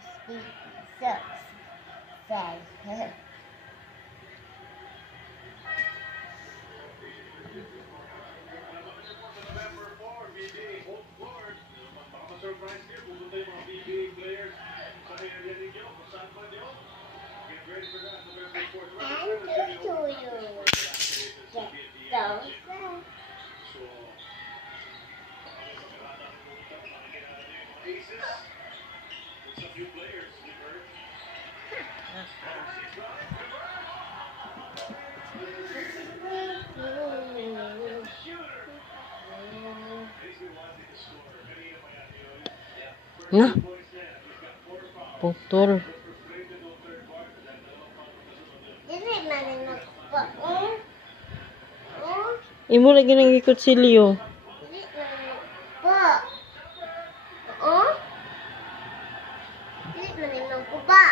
speak sucks, says. And to you. Get those. Na, putol. Dili man nagpaon. Imo lagi nang ikutsilyo. Dili man nagpa. Oh? Dili man nagkuba.